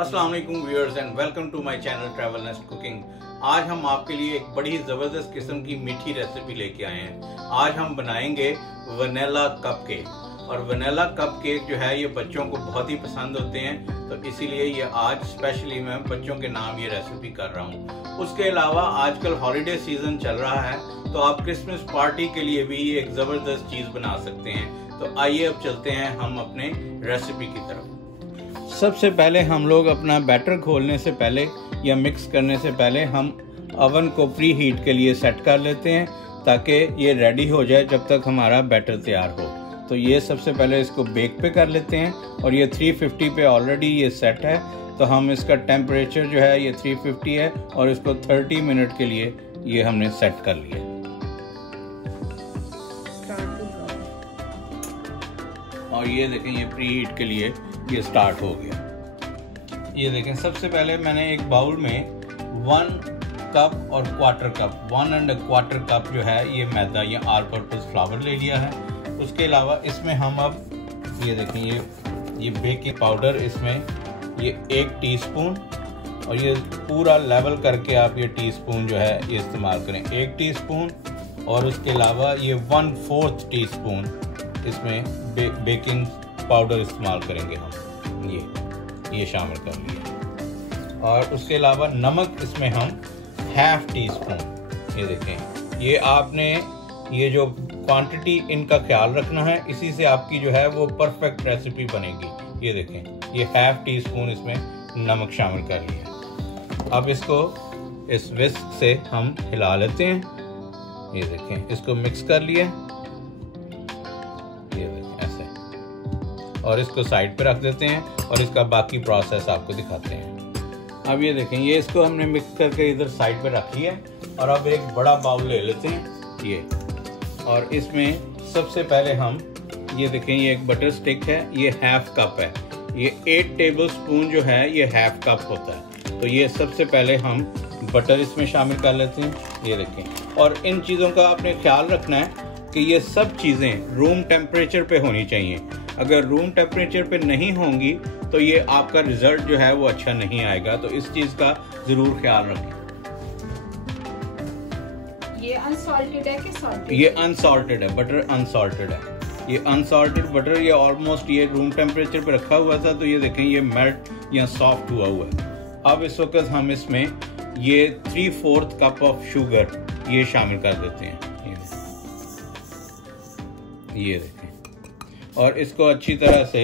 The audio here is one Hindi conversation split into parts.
अस्सलाम वालेकुम viewers and welcome to my channel travel nest cooking. आज हम आपके लिए एक बड़ी ज़बरदस्त किस्म की मीठी रेसिपी लेके आए हैं। आज हम बनाएंगे वनीला कप केक, और वनीला कप केक जो है ये बच्चों को बहुत ही पसंद होते हैं, तो इसीलिए ये आज स्पेशली मैं बच्चों के नाम ये रेसिपी कर रहा हूँ। उसके अलावा आजकल हॉलीडे सीजन चल रहा है, तो आप क्रिसमस पार्टी के लिए भी एक ज़बरदस्त चीज़ बना सकते हैं। तो आइए अब चलते हैं हम अपने रेसिपी की तरफ। सबसे पहले हम लोग अपना बैटर खोलने से पहले या मिक्स करने से पहले हम ओवन को प्री हीट के लिए सेट कर लेते हैं, ताकि ये रेडी हो जाए जब तक हमारा बैटर तैयार हो। तो ये सबसे पहले इसको बेक पे कर लेते हैं, और ये 350 पे ऑलरेडी ये सेट है, तो हम इसका टेम्परेचर जो है ये 350 है, और इसको 30 मिनट के लिए ये हमने सेट कर लिया। और ये देखें ये प्री हीट के लिए ये स्टार्ट हो गया। ये देखें सबसे पहले मैंने एक बाउल में 1 कप और क्वार्टर कप 1 1/4 कप जो है ये मैदा या ऑल पर्पस फ्लावर ले लिया है। उसके अलावा इसमें हम अब ये देखें ये बेकिंग पाउडर, इसमें ये 1 टीस्पून, और ये पूरा लेवल करके आप ये टीस्पून जो है ये इस्तेमाल करें, 1 टीस्पून। और उसके अलावा ये 1/4 टीस्पून इसमें बेकिंग पाउडर इस्तेमाल करेंगे हम, ये शामिल कर लिया। और उसके अलावा नमक इसमें हम 1/2 टीस्पून। ये देखें ये आपने ये जो क्वांटिटी इनका ख्याल रखना है, इसी से आपकी जो है वो परफेक्ट रेसिपी बनेगी। ये देखें ये 1/2 टीस्पून इसमें नमक शामिल कर लिया। अब इसको इस विस्क से हम हिला लेते हैं। ये देखें इसको मिक्स कर लिया, ये देखें ऐसे, और इसको साइड पे रख देते हैं और इसका बाकी प्रोसेस आपको दिखाते हैं। अब ये देखें ये इसको हमने मिक्स करके इधर साइड पे रख लिया, और अब एक बड़ा बाउल ले लेते हैं ये, और इसमें सबसे पहले हम ये देखें ये एक बटर स्टिक है, ये 1/2 कप है, ये 8 टेबल स्पून जो है ये 1/2 कप होता है। तो ये सबसे पहले हम बटर इसमें शामिल कर लेते हैं। ये देखें, और इन चीज़ों का आपने ख्याल रखना है कि ये सब चीज़ें रूम टेम्परेचर पे होनी चाहिए। अगर रूम टेम्परेचर पे नहीं होंगी तो ये आपका रिजल्ट जो है वो अच्छा नहीं आएगा, तो इस चीज़ का ज़रूर ख्याल रखें। ये अनसॉल्टेड है कि सॉल्टेड? ये अनसॉल्टेड है, बटर अनसॉल्टेड है। ये अनसॉल्टेड बटर ये ऑलमोस्ट ये रूम टेम्परेचर पे रखा हुआ था, तो ये देखें ये मेल्ट या सॉफ्ट हुआ हुआ है। अब इस वक्त हम इसमें ये 3/4 कप ऑफ शुगर ये शामिल कर देते हैं। ये देखें, और इसको अच्छी तरह से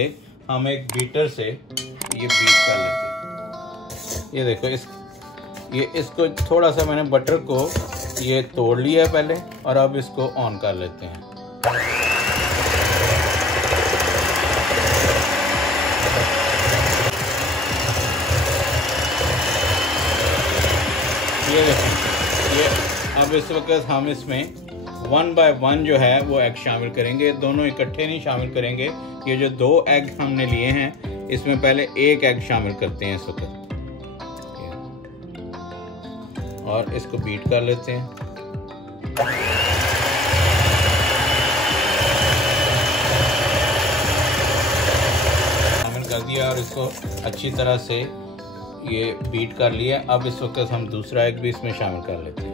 हम एक बीटर से ये बीट कर लेते हैं। ये देखो इसको थोड़ा सा मैंने बटर को ये तोड़ लिया है पहले, और अब इसको ऑन कर लेते हैं। ये देखें ये अब इस वक्त हम इसमें 1 by 1 जो है वो एग शामिल करेंगे, दोनों इकट्ठे नहीं शामिल करेंगे। ये जो 2 एग हमने लिए हैं इसमें पहले 1 एग शामिल करते हैं इस वक्त, और इसको बीट कर लेते हैं। शामिल कर दिया और इसको अच्छी तरह से ये बीट कर लिया। अब इस वक्त हम दूसरा एग भी इसमें शामिल कर लेते हैं,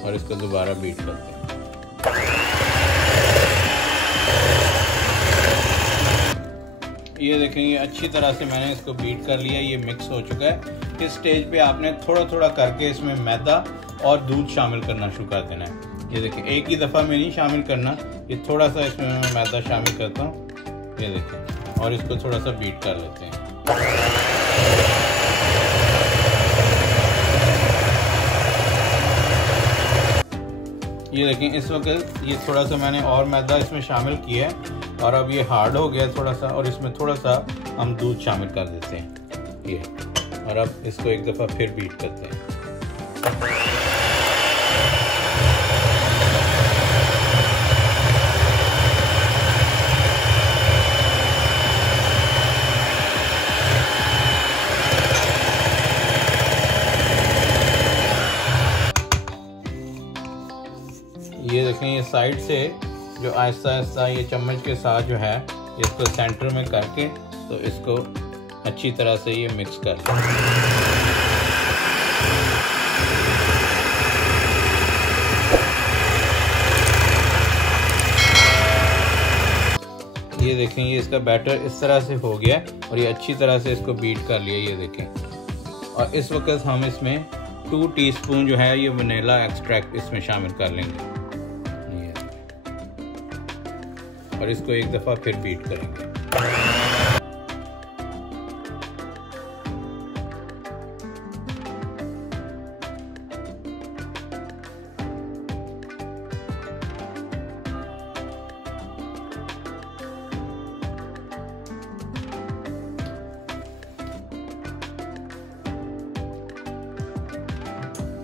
और इसको दोबारा बीट करते हैं। ये देखें ये अच्छी तरह से मैंने इसको बीट कर लिया, ये मिक्स हो चुका है। इस स्टेज पे आपने थोड़ा थोड़ा करके इसमें मैदा और दूध शामिल करना शुरू कर देना है। ये देखें एक ही दफ़ा में नहीं शामिल करना, ये थोड़ा सा इसमें मैं मैदा शामिल करता हूँ। ये देखें, और इसको थोड़ा सा बीट कर लेते हैं। ये देखें इस वक्त ये थोड़ा सा मैंने और मैदा इसमें शामिल किया है, और अब ये हार्ड हो गया थोड़ा सा, और इसमें थोड़ा सा हम दूध शामिल कर देते हैं। ये और अब इसको एक दफ़ा फिर बीट करते हैं। ये देखें, ये साइड से जो आहिस्ता आहिस्ता ये चम्मच के साथ जो है इसको सेंटर में करके तो इसको अच्छी तरह से ये मिक्स कर लें। ये देखें, ये इसका बैटर इस तरह से हो गया और ये अच्छी तरह से इसको बीट कर लिया। ये देखें, और इस वक्त हम इसमें 2 टीस्पून जो है ये वनीला एक्सट्रैक्ट इसमें शामिल कर लेंगे और इसको एक दफ़ा फिर बीट करेंगे।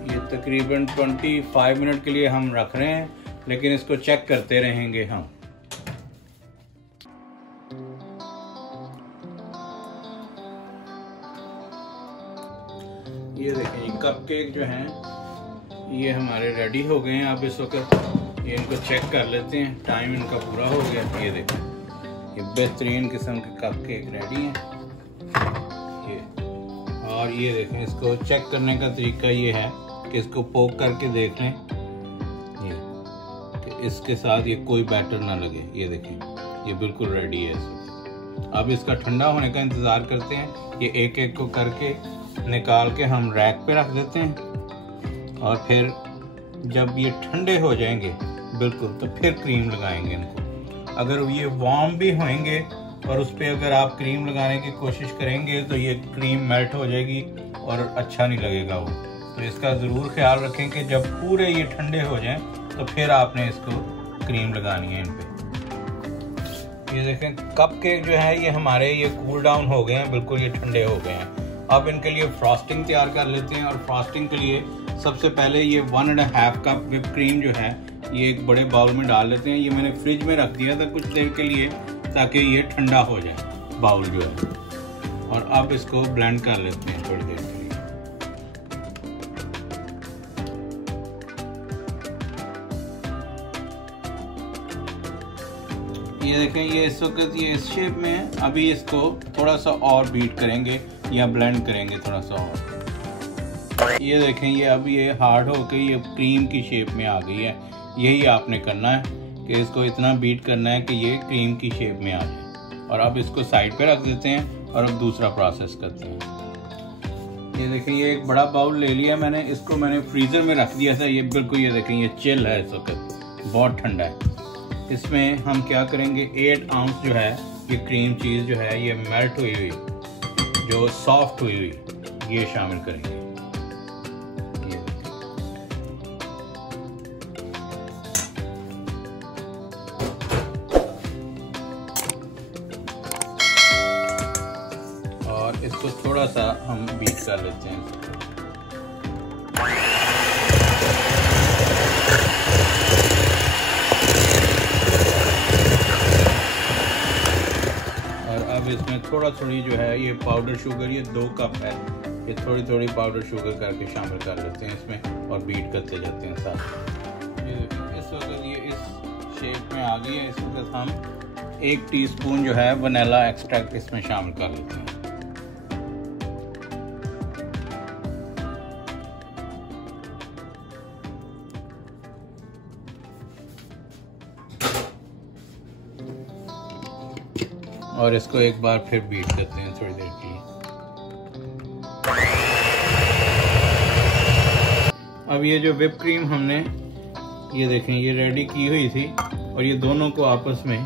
ये तकरीबन 25 मिनट के लिए हम रख रहे हैं, लेकिन इसको चेक करते रहेंगे हम। ये देखें, ये कपकेक जो हैं ये हमारे रेडी हो गए हैं। अब इस वक्त ये इनको चेक कर लेते हैं, टाइम इनका पूरा हो गया। ये देखें, ये बेहतरीन किस्म के कपकेक रेडी हैं ये। और ये देखें, इसको चेक करने का तरीका ये है कि इसको पोक करके देख लें ये कि इसके साथ ये कोई बैटर ना लगे। ये देखें, ये बिल्कुल रेडी है इस वक्त। अब इसका ठंडा होने का इंतज़ार करते हैं। ये एक एक को करके निकाल के हम रैक पे रख देते हैं और फिर जब ये ठंडे हो जाएंगे बिल्कुल तो फिर क्रीम लगाएंगे इनको। अगर ये वार्म भी होंगे और उस पर अगर आप क्रीम लगाने की कोशिश करेंगे तो ये क्रीम मेल्ट हो जाएगी और अच्छा नहीं लगेगा वो। तो इसका ज़रूर ख्याल रखें कि जब पूरे ये ठंडे हो जाएं तो फिर आपने इसको क्रीम लगानी है इन पर। ये देखें, कपकेक जो है ये हमारे ये कूल डाउन हो गए हैं, बिल्कुल ये ठंडे हो गए हैं। अब इनके लिए फ्रॉस्टिंग तैयार कर लेते हैं। और फ्रॉस्टिंग के लिए सबसे पहले ये 1.5 कप व्हिप क्रीम जो है ये एक बड़े बाउल में डाल लेते हैं। ये मैंने फ्रिज में रख दिया था कुछ देर के लिए ताकि ये ठंडा हो जाए बाउल जो है। और अब इसको ब्लेंड कर लेते हैं थोड़ी देर के लिए। ये देखें, ये इस वक्त ये इस शेप में है। अभी इसको थोड़ा सा और बीट करेंगे या ब्लेंड करेंगे थोड़ा सा और। ये देखें, ये अब ये हार्ड होके ये क्रीम की शेप में आ गई है। यही आपने करना है कि इसको इतना बीट करना है कि ये क्रीम की शेप में आ जाए। और अब इसको साइड पे रख देते हैं और अब दूसरा प्रोसेस करते हैं। ये देखें, ये एक बड़ा बाउल ले लिया मैंने, इसको मैंने फ्रीज़र में रख दिया था। ये बिल्कुल, ये देखें, ये चिल है इस वक्त, बहुत ठंडा है। इसमें हम क्या करेंगे, 8 आउंस जो है ये क्रीम चीज़ जो है ये मेल्ट हुई हुई, जो सॉफ्ट हुई हुई, ये शामिल करेंगे। ये और इसको थोड़ा सा हम बीट कर लेते हैं। अब इसमें थोड़ा थोड़ी जो है ये पाउडर शुगर, ये 2 कप है, ये थोड़ी थोड़ी पाउडर शुगर करके शामिल कर लेते हैं इसमें और बीट करते जाते हैं साथ। ये इस वक्त ये इस शेप में आ गई है। इस वक्त हम 1 टीस्पून जो है वनीला एक्सट्रैक्ट इसमें शामिल कर लेते हैं। और इसको एक बार फिर बीट करते हैं थोड़ी देर के लिए। अब ये जो व्हिप क्रीम हमने ये देखें ये रेडी की हुई थी और ये दोनों को आपस में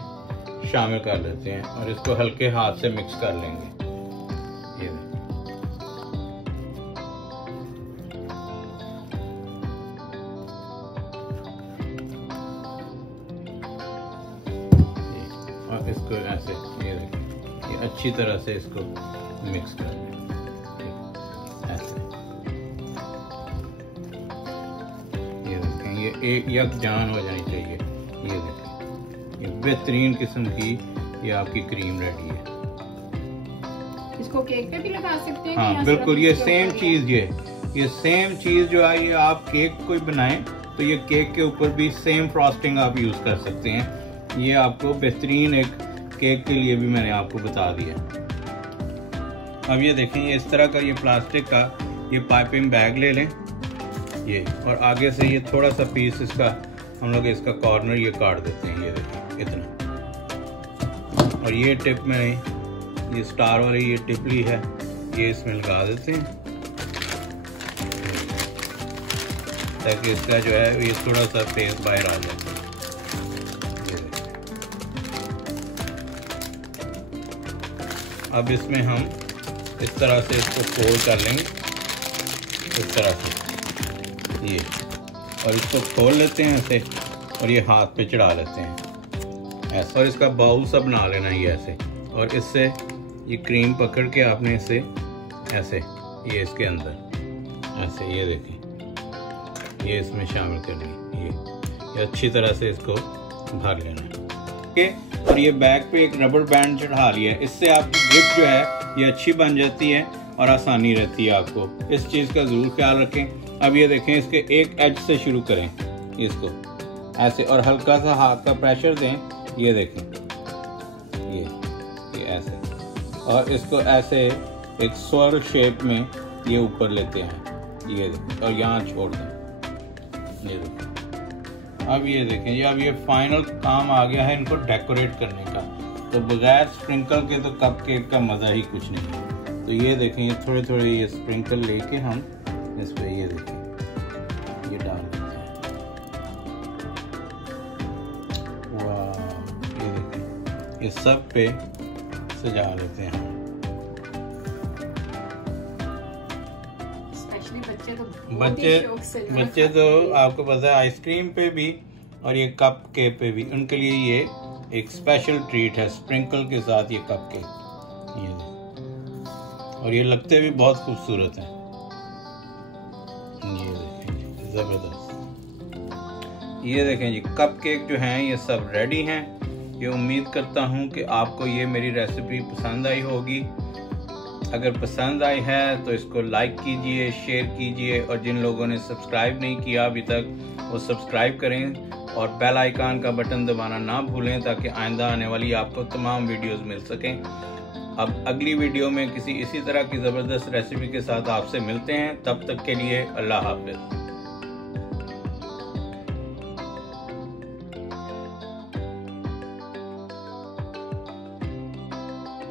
शामिल कर लेते हैं और इसको हल्के हाथ से मिक्स कर लेंगे। ये और इसको ऐसे ये अच्छी तरह से इसको मिक्स कर लें। एक यकजान हो जानी चाहिए। ये देखें, ये बेहतरीन किस्म की ये आपकी क्रीम रेडी है। इसको केक पे भी लगा सकते हैं। हाँ बिल्कुल, ये सेम चीज ये सेम चीज जो है, ये आप केक कोई बनाएं तो ये केक के ऊपर भी सेम फ्रॉस्टिंग आप यूज कर सकते हैं। ये आपको बेहतरीन एक केक के लिए भी मैंने आपको बता दिया। अब ये देखें, ये इस तरह का ये प्लास्टिक का ये पाइपिंग बैग ले लें ये, और आगे से ये थोड़ा सा पीस इसका हम लोग इसका कॉर्नर ये काट देते हैं। ये देखें इतना, और ये टिप मैंने ये स्टार वाली ये टिप ली है, ये इसमें लगा देते हैं ताकि इसका जो है ये थोड़ा सा फेस बाहर आ जाए। अब इसमें हम इस तरह से इसको फोल्ड कर लेंगे इस तरह से ये, और इसको खोल लेते हैं ऐसे, और ये हाथ पे चढ़ा लेते हैं ऐसे, और इसका बाउल सा बना लेना ये ऐसे, और इससे ये क्रीम पकड़ के आपने इसे ऐसे ये इसके अंदर ऐसे ये देखें ये इसमें शामिल करनी ये अच्छी तरह से इसको भर लेना है। ओके, और ये बैग पे एक रबर बैंड चढ़ा लिया है, इससे आपकी ग्रिप जो है ये अच्छी बन जाती है और आसानी रहती है। आपको इस चीज़ का ज़रूर ख्याल रखें। अब ये देखें, इसके एक एज से शुरू करें इसको ऐसे, और हल्का सा हाथ का प्रेशर दें। ये देखें ये ऐसे, और इसको ऐसे एक स्वर्ल शेप में ये ऊपर लेते हैं ये देखें, और यहाँ छोड़ दें। ये देखें, अब ये देखें ये अब ये फाइनल काम आ गया है इनको डेकोरेट करने का। तो बगैर स्प्रिंकल के तो कप केक का मज़ा ही कुछ नहीं है। तो ये देखें, ये थोड़े थोड़े ये स्प्रिंकल लेके हम इस पे ये देखें ये डाल देते हैं। वाह, ये देखें ये सब पे सजा लेते हैं। बच्चे तो आपको पता है आइसक्रीम पे भी और ये कप केक पे भी, उनके लिए ये एक स्पेशल ट्रीट है स्प्रिंकल के साथ ये कप केक। ये और ये लगते भी बहुत खूबसूरत हैं। ये देखें जी, जबरदस्त। ये देखें जी, कप केक जो हैं ये सब रेडी हैं। ये उम्मीद करता हूँ कि आपको ये मेरी रेसिपी पसंद आई होगी। अगर पसंद आई है तो इसको लाइक कीजिए, शेयर कीजिए, और जिन लोगों ने सब्सक्राइब नहीं किया अभी तक वो सब्सक्राइब करें और बेल आइकन का बटन दबाना ना भूलें ताकि आइंदा आने वाली आपको तमाम वीडियोस मिल सकें। अब अगली वीडियो में किसी इसी तरह की ज़बरदस्त रेसिपी के साथ आपसे मिलते हैं। तब तक के लिए अल्लाह हाफ़िज़।